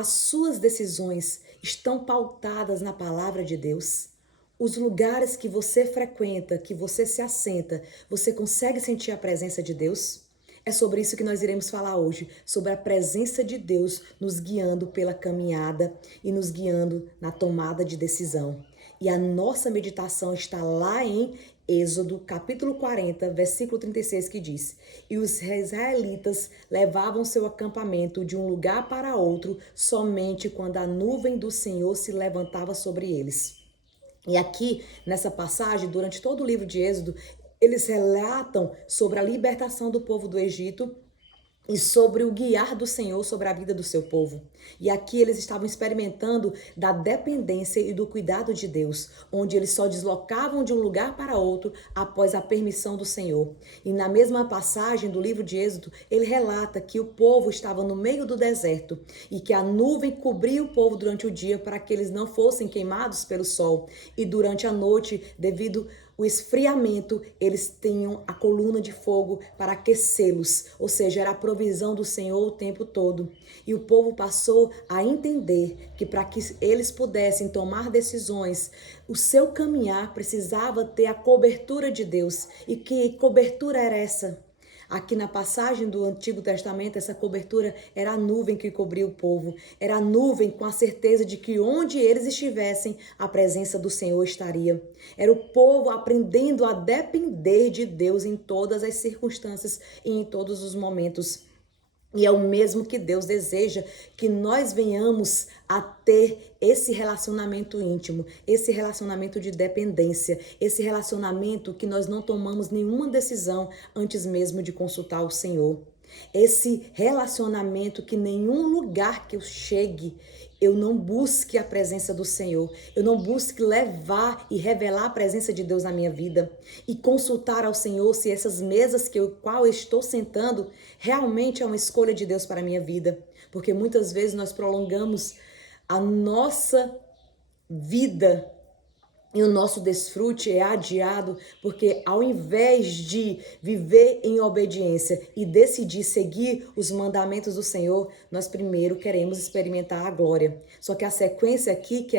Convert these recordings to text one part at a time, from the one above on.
As suas decisões estão pautadas na palavra de Deus? Os lugares que você frequenta, que você se assenta, você consegue sentir a presença de Deus? É sobre isso que nós iremos falar hoje, sobre a presença de Deus nos guiando pela caminhada e nos guiando na tomada de decisão. E a nossa meditação está lá em Êxodo, capítulo 40, versículo 36, que diz: E os israelitas levavam seu acampamento de um lugar para outro somente quando a nuvem do Senhor se levantava sobre eles. E aqui, nessa passagem, durante todo o livro de Êxodo, eles relatam sobre a libertação do povo do Egito e sobre o guiar do Senhor sobre a vida do seu povo. E aqui eles estavam experimentando da dependência e do cuidado de Deus, onde eles só deslocavam de um lugar para outro após a permissão do Senhor. E na mesma passagem do livro de Êxodo, ele relata que o povo estava no meio do deserto e que a nuvem cobria o povo durante o dia para que eles não fossem queimados pelo sol. E durante a noite, devido o esfriamento, eles tinham a coluna de fogo para aquecê-los, ou seja, era a provisão do Senhor o tempo todo. E o povo passou a entender que para que eles pudessem tomar decisões, o seu caminhar precisava ter a cobertura de Deus. E que cobertura era essa? Aqui na passagem do Antigo Testamento, essa cobertura era a nuvem que cobria o povo. Era a nuvem com a certeza de que onde eles estivessem, a presença do Senhor estaria. Era o povo aprendendo a depender de Deus em todas as circunstâncias e em todos os momentos. E é o mesmo que Deus deseja, que nós venhamos a ter esse relacionamento íntimo, esse relacionamento de dependência, esse relacionamento que nós não tomamos nenhuma decisão antes mesmo de consultar o Senhor. Esse relacionamento que nenhum lugar que eu chegue, eu não busque a presença do Senhor, eu não busque levar e revelar a presença de Deus na minha vida e consultar ao Senhor se essas mesas qual eu estou sentando realmente é uma escolha de Deus para a minha vida. Porque muitas vezes nós prolongamos a nossa vida e o nosso desfrute é adiado porque ao invés de viver em obediência e decidir seguir os mandamentos do Senhor, nós primeiro queremos experimentar a glória. Só que a sequência aqui que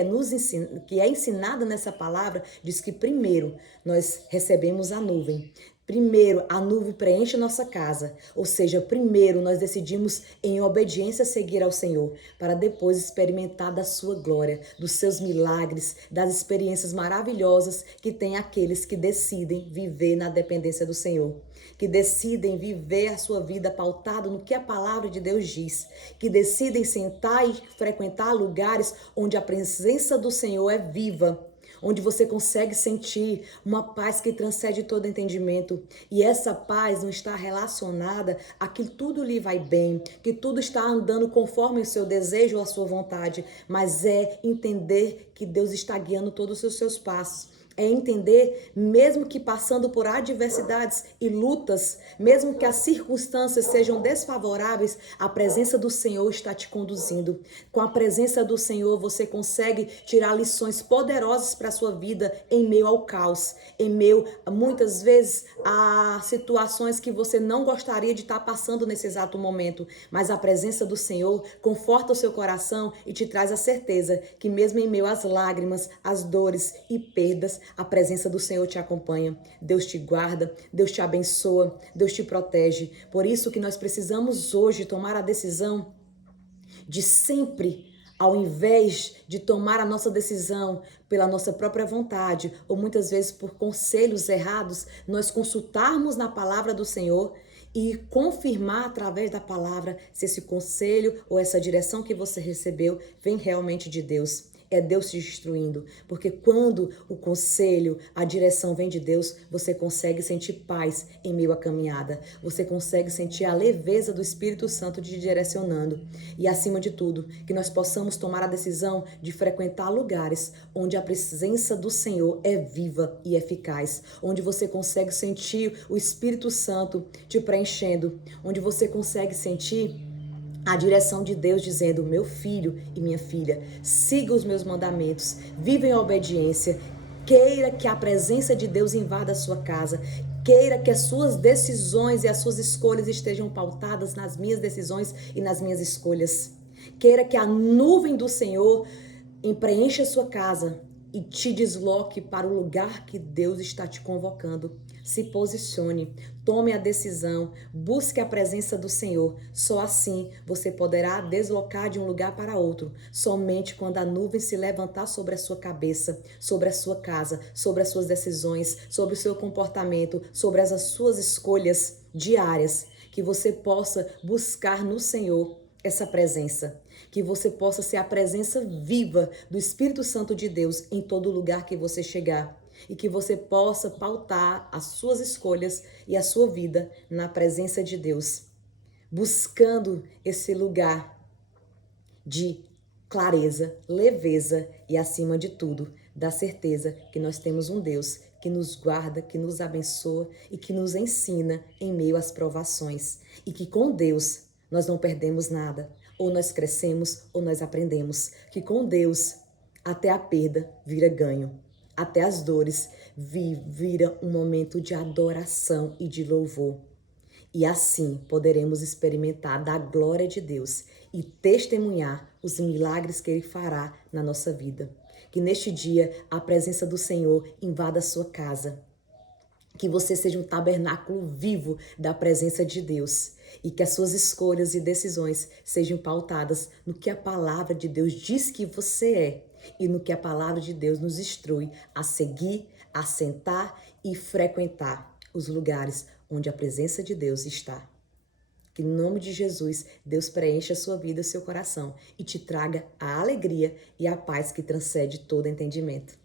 é ensinada nessa palavra diz que primeiro nós recebemos a nuvem. Primeiro, a nuvem preenche nossa casa, ou seja, primeiro nós decidimos em obediência seguir ao Senhor, para depois experimentar da sua glória, dos seus milagres, das experiências maravilhosas que tem aqueles que decidem viver na dependência do Senhor, que decidem viver a sua vida pautada no que a palavra de Deus diz, que decidem sentar e frequentar lugares onde a presença do Senhor é viva, onde você consegue sentir uma paz que transcende todo entendimento. E essa paz não está relacionada a que tudo lhe vai bem, que tudo está andando conforme o seu desejo ou a sua vontade, mas é entender que Deus está guiando todos os seus passos. É entender, mesmo que passando por adversidades e lutas, mesmo que as circunstâncias sejam desfavoráveis, a presença do Senhor está te conduzindo. Com a presença do Senhor, você consegue tirar lições poderosas para a sua vida em meio ao caos, em meio, muitas vezes, a situações que você não gostaria de estar passando nesse exato momento. Mas a presença do Senhor conforta o seu coração e te traz a certeza que mesmo em meio às lágrimas, às dores e perdas, a presença do Senhor te acompanha. Deus te guarda, Deus te abençoa, Deus te protege. Por isso que nós precisamos hoje tomar a decisão de sempre, ao invés de tomar a nossa decisão pela nossa própria vontade, ou muitas vezes por conselhos errados, nós consultarmos na palavra do Senhor e confirmar através da palavra se esse conselho ou essa direção que você recebeu vem realmente de Deus. É Deus te instruindo, porque quando o conselho, a direção vem de Deus, você consegue sentir paz em meio à caminhada. Você consegue sentir a leveza do Espírito Santo te direcionando. E acima de tudo, que nós possamos tomar a decisão de frequentar lugares onde a presença do Senhor é viva e eficaz, onde você consegue sentir o Espírito Santo te preenchendo, onde você consegue sentir a direção de Deus dizendo: meu filho e minha filha, siga os meus mandamentos, viva em obediência, queira que a presença de Deus invada a sua casa, queira que as suas decisões e as suas escolhas estejam pautadas nas minhas decisões e nas minhas escolhas. Queira que a nuvem do Senhor preencha a sua casa e te desloque para o lugar que Deus está te convocando. Se posicione, tome a decisão, busque a presença do Senhor. Só assim você poderá deslocar de um lugar para outro. Somente quando a nuvem se levantar sobre a sua cabeça, sobre a sua casa, sobre as suas decisões, sobre o seu comportamento, sobre as suas escolhas diárias, que você possa buscar no Senhor essa presença. Que você possa ser a presença viva do Espírito Santo de Deus em todo lugar que você chegar. E que você possa pautar as suas escolhas e a sua vida na presença de Deus. Buscando esse lugar de clareza, leveza e, acima de tudo, da certeza que nós temos um Deus que nos guarda, que nos abençoa e que nos ensina em meio às provações. E que com Deus nós não perdemos nada. Ou nós crescemos ou nós aprendemos. Que com Deus até a perda vira ganho. Até as dores vira um momento de adoração e de louvor. E assim poderemos experimentar da glória de Deus e testemunhar os milagres que Ele fará na nossa vida. Que neste dia a presença do Senhor invada a sua casa. Que você seja um tabernáculo vivo da presença de Deus. E que as suas escolhas e decisões sejam pautadas no que a palavra de Deus diz que você é. E no que a palavra de Deus nos instrui a seguir, a sentar e frequentar os lugares onde a presença de Deus está. Que no nome de Jesus, Deus preencha a sua vida e o seu coração e te traga a alegria e a paz que transcende todo entendimento.